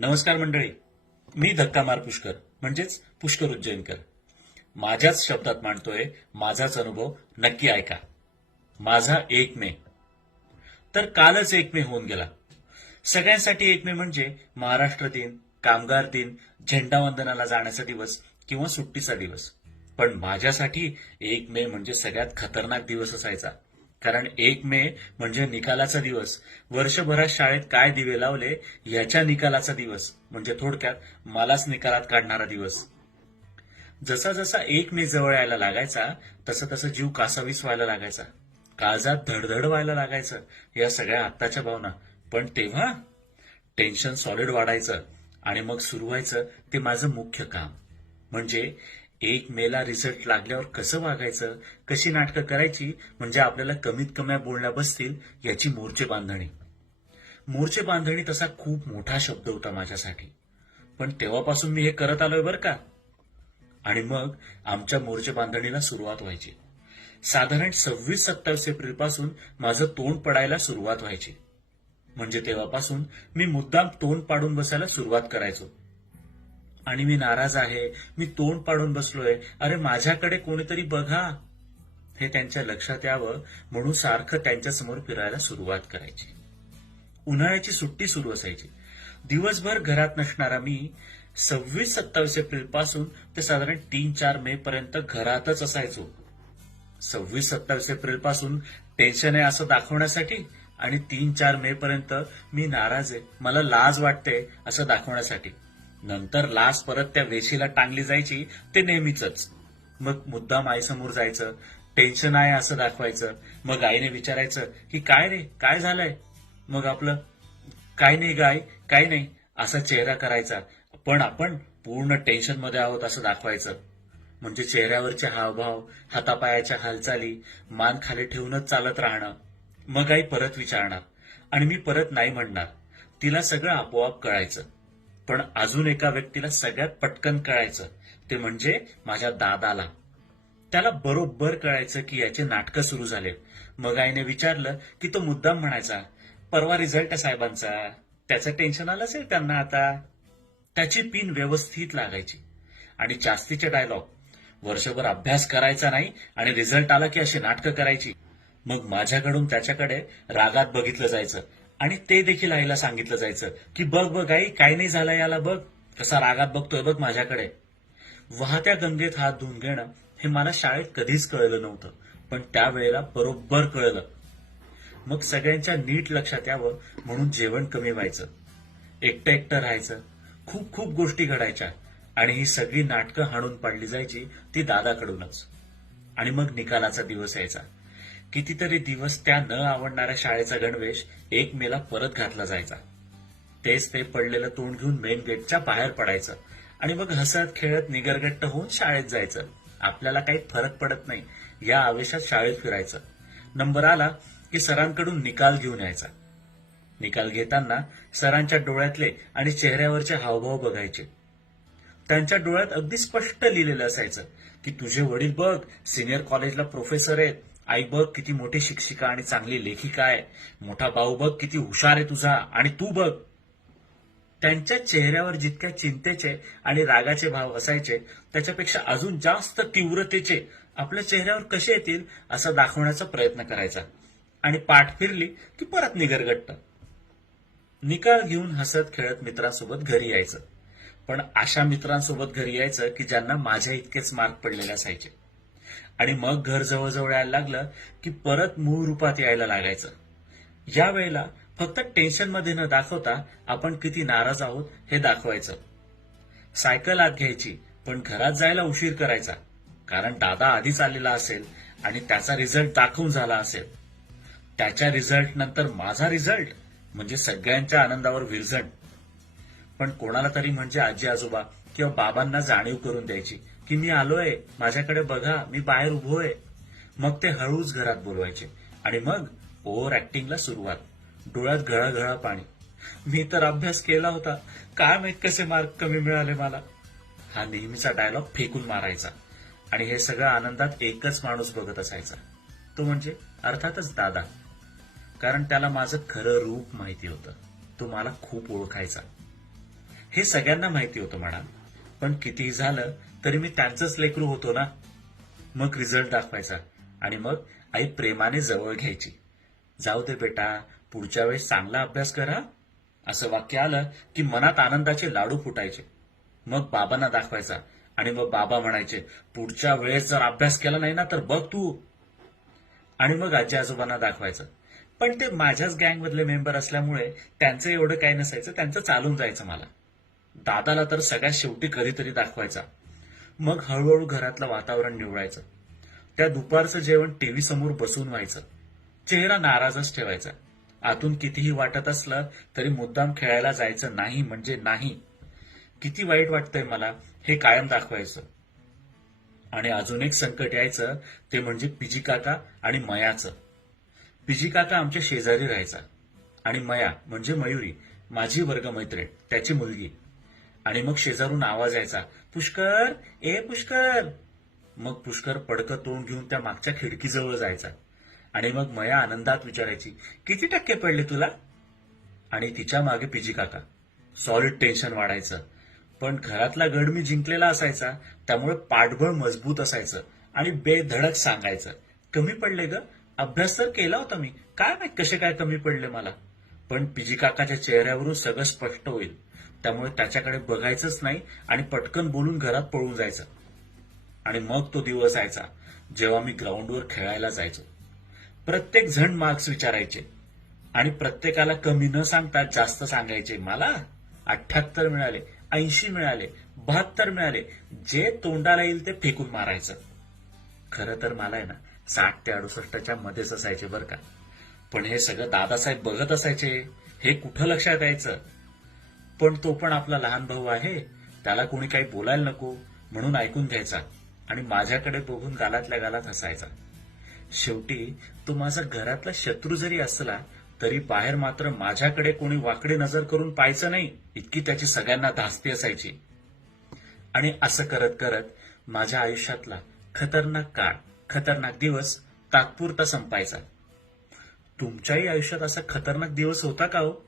नमस्कार मंडळी. मी धक्का मार पुष्कर म्हणजेच पुष्कर उज्जैनकर. माझ्याच शब्दात मांडतोय माझाच अनुभव नक्की ऐका. माझा एक मे. तर कालच एक मे होऊन गेला. सगळ्यांसाठी एक मे म्हणजे महाराष्ट्र दिन कामगार दिन झेंडावंदनाला जाण्याचा दिवस किंवा सुट्टीचा दिवस. पण माझ्यासाठी एक मे म्हणजे सगळ्यात खतरनाक दिवस असायचा कारण एक मे म्हणजे निकालाचा दिवस. वर्षभरात शाळेत काय दिवे लावले याच्या निकालाचा दिवस. म्हणजे थोडक्यात मलाच निकालात काढणारा दिवस. जसा जसा एक मे जवळ यायला लागायचा तसं तसं जीव कासावीस व्हायला लागायचा. काळजात धडधड व्हायला लागायचं या सगळ्या आत्ताच्या भावना. पण तेव्हा टेन्शन सॉलिड वाढायचं आणि मग सुरू व्हायचं ते माझं मुख्य काम. म्हणजे एक मेला रिझल्ट लागल्यावर कसं वागायचं कशी नाटकं करायची म्हणजे आपल्याला कमीत कमी बोलण्या बसतील याची मोर्चे बांधणी. मोर्चे बांधणी तसा खूप मोठा शब्द होता माझ्यासाठी. पण तेव्हापासून मी हे करत आलोय बरं का? आणि मग आमच्या मोर्चे बांधणीला सुरुवात व्हायची. साधारण सव्वीस सत्तावीस एप्रिलपासून माझं तोंड पडायला सुरुवात व्हायची. म्हणजे तेव्हापासून मी मुद्दाम तोंड पाडून बसायला सुरुवात करायचो. आणि मी नाराज आहे. मी तोंड पाडून बसलोय. अरे माझ्याकडे कोणीतरी बघा. हे त्यांच्या लक्षात यावं म्हणून सारखं त्यांच्यासमोर फिरायला सुरुवात करायची. उन्हाळ्याची सुट्टी सुरू असायची. दिवसभर घरात नसणारा मी सव्वीस सत्तावीस एप्रिलपासून ते साधारण तीन चार मे पर्यंत घरातच असायचो. सव्वीस सत्तावीस एप्रिलपासून टेन्शन आहे असं दाखवण्यासाठी आणि तीन चार मे पर्यंत मी नाराज आहे. मला लाज वाटते असं दाखवण्यासाठी. नंतर लास परत त्या वेशीला टांगली जायची ते नेहमीच मग मुद्दाम आईसमोर जायचं टेन्शन आहे असं दाखवायचं मग आईने विचारायचं की काय रे काय झालंय? मग आपलं काय नाही गाय काय नाही असा चेहरा करायचा. पण आपण पूर्ण टेन्शनमध्ये आहोत असं दाखवायचं. म्हणजे चेहऱ्यावरचे हावभाव हातापायाच्या हालचाली मान खाली ठेवूनच चालत राहणं. मग आई परत विचारणार. आणि मी परत नाही म्हणणार. तिला सगळं आपोआप कळायचं. पण अजून एका व्यक्तीला सगळ्यात पटकन कळायचं ते म्हणजे माझ्या दादाला. त्याला बरोबर कळायचं की याचे नाटकं सुरू झाले. मग आईने विचारलं की तो मुद्दाम म्हणायचा परवा रिझल्ट आहे साहेबांचा. त्याचं टेन्शन आलं असेल त्यांना आता. त्याची पिन व्यवस्थित लागायची. आणि जास्तीचे डायलॉग वर्षभर अभ्यास करायचा नाही आणि रिझल्ट आला की अशी नाटकं करायची. मग माझ्याकडून त्याच्याकडे रागात बघितलं जायचं. आणि ते देखील आईला सांगितलं जायचं की बघ बघ आई काय नाही झालं याला बघ कसा रागात बघतोय बघ माझ्याकडे. वाहत्या गंगेत हात धुवून घेणं हे मला शाळेत कधीच कळलं नव्हतं पण त्यावेळेला बरोबर कळलं. मग सगळ्यांच्या नीट लक्षात यावं म्हणून जेवण कमी व्हायचं. एकटं एकटं राहायचं. खूप खूप गोष्टी घडायच्या आणि ही सगळी नाटकं हाणून पाडली जायची ती दादाकडूनच. आणि मग निकालाचा दिवस यायचा. कितीतरी दिवस त्या न आवडणाऱ्या शाळेचा गणवेश एक मेला परत घातला जायचा. तेच ते पडलेलं तोंड घेऊन मेन गेटच्या बाहेर पडायचं. आणि मग हसत खेळत निगरगट्ट होऊन शाळेत जायचं. आपल्याला काही फरक पडत नाही. या आवेशात शाळेत फिरायचं. नंबर आला की सरांकडून निकाल घेऊन यायचा. निकाल घेताना सरांच्या डोळ्यातले आणि चेहऱ्यावरचे हावभाव बघायचे. त्यांच्या डोळ्यात अगदी स्पष्ट लिहिलेलं असायचं की तुझे वडील बघ सिनियर कॉलेजला प्रोफेसर आहेत. आई बघ किती मोठी शिक्षिका आणि चांगली लेखिका आहे. मोठा भाऊ बघ किती हुशार आहे तुझा आणि तू बघ. त्यांच्या चेहऱ्यावर जितक्या चिंतेचे आणि रागाचे भाव असायचे त्याच्यापेक्षा अजून जास्त तीव्रतेचे आपल्या चेहऱ्यावर कसे येतील असं दाखवण्याचा प्रयत्न करायचा. आणि पाठ फिरली की परत निगरगट्ट निकाल घेऊन हसत खेळत मित्रांसोबत घरी यायचं. पण अशा मित्रांसोबत घरी यायचं की ज्यांना माझ्या इतकेच मार्क पडलेले असायचे. आणि मग घर जवळजवळ यायला लागलं की परत मूळ रूपात यायला लागायचं. या वेळेला फक्त टेन्शनमध्ये न दाखवता आपण किती नाराज आहोत हे दाखवायचं. सायकल आत घ्यायची पण घरात जायला उशीर करायचा. कारण दादा आधीच आलेला असेल आणि त्याचा रिझल्ट दाखवून झाला असेल. त्याच्या रिझल्ट नंतर माझा रिझल्ट म्हणजे सगळ्यांच्या आनंदावर विरजण. पण कोणाला तरी म्हणजे आजी आजोबा किंवा बाबांना जाणीव करून द्यायची. की मी आलोय माझ्याकडे बघा मी बाहेर उभोय. मग ते हळूच घरात बोलवायचे. आणि मग ओव्हर ऍक्टिंगला सुरुवात. डोळ्यात घळाघळा पाणी. मी तर अभ्यास केला होता. काय माहीत कसे मार्क कमी मिळाले मला? हा नेहमीचा डायलॉग फेकून मारायचा. आणि हे सगळं आनंदात एकच माणूस बघत असायचा. तो म्हणजे अर्थातच दादा. कारण त्याला माझं खरं रूप माहिती होतं. तो मला खूप ओळखायचा. हे सगळ्यांना माहिती होतं म्हणा. पण कितीही झालं तरी मी त्यांचंच लेकरू होतो ना? मग रिझल्ट दाखवायचा. आणि मग आई प्रेमाने जवळ घ्यायची. जाऊ दे बेटा पुढच्या वेळेस चांगला अभ्यास करा. असं वाक्य आलं की मनात आनंदाचे लाडू फुटायचे. मग बाबांना दाखवायचा. आणि मग बाबा म्हणायचे पुढच्या वेळेस जर अभ्यास केला नाही ना तर बघ तू. आणि मग आजी आजोबांना दाखवायचं. पण ते माझ्याच गँगमधले मेंबर असल्यामुळे त्यांचं एवढं काही नसायचं त्यांचं चालून जायचं मला. दादाला तर सगळ्यात शेवटी कधीतरी दाखवायचा. मग हळूहळू घरातलं वातावरण निवडायचं. त्या दुपारचं जेवण टीव्ही समोर बसून व्हायचं. चेहरा नाराजच ठेवायचा. आतून कितीही वाटत असलं तरी मुद्दाम खेळायला जायचं नाही म्हणजे नाही. किती वाईट वाटतंय मला हे कायम दाखवायचं. आणि अजून एक संकट यायचं ते म्हणजे पिजी काका आणि मयाचं. पिजी काका आमच्या शेजारी राहायचा. आणि मया म्हणजे मयुरी माझी वर्गमैत्रीण त्याची मुलगी. आणि मग शेजारून आवाज यायचा पुष्कर ए पुष्कर. मग पुष्कर पडकं तोंड घेऊन त्या मागच्या खिडकीजवळ जायचा. आणि मग मया आनंदात विचारायची किती टक्के पडले तुला? आणि तिच्यामागे पिजी काका सॉलिड टेन्शन वाढायचं. पण घरातला गड मी जिंकलेला असायचा त्यामुळे पाठबळ मजबूत असायचं आणि बेधडक सांगायचं. कमी पडले ग? अभ्यास तर केला होता मी. काय माहीत कसे काय कमी पडले मला. पण पिजी काकाच्या चेहऱ्यावरून सगळं स्पष्ट होईल. त्यामुळे त्याच्याकडे बघायचंच नाही आणि पटकन बोलून घरात पळून जायचं. आणि मग तो दिवस यायचा जेव्हा मी ग्राउंडवर खेळायला जायचो. प्रत्येक जण मार्क्स विचारायचे आणि प्रत्येकाला कमी न सांगता जास्त सांगायचे. मला अठ्याहत्तर मिळाले ऐंशी मिळाले बहात्तर मिळाले जे तोंडाला येईल ते फेकून मारायचं. खरं तर मला आहे ना साठ ते अडुसष्टच्या मध्येच असायचे बरं का. पण हे सगळं दादासाहेब बघत असायचे हे कुठं लक्षात यायचं? पण तो पण आपला लहान भाऊ आहे त्याला कोणी काही बोलायला नको म्हणून ऐकून घ्यायचा आणि माझ्याकडे बघून गालातल्या गालात हसायचा. शेवटी तो माझा घरातला शत्रू जरी असला तरी बाहेर मात्र माझ्याकडे कोणी वाकडे नजर करून पाहायचं नाही इतकी त्याची सगळ्यांना धास्ती असायची. आणि असं करत करत माझ्या आयुष्यातला खतरनाक काळ खतरनाक दिवस तात्पुरता संपायचा. तुमच्याही आयुष्यात असा खतरनाक दिवस होता का हो?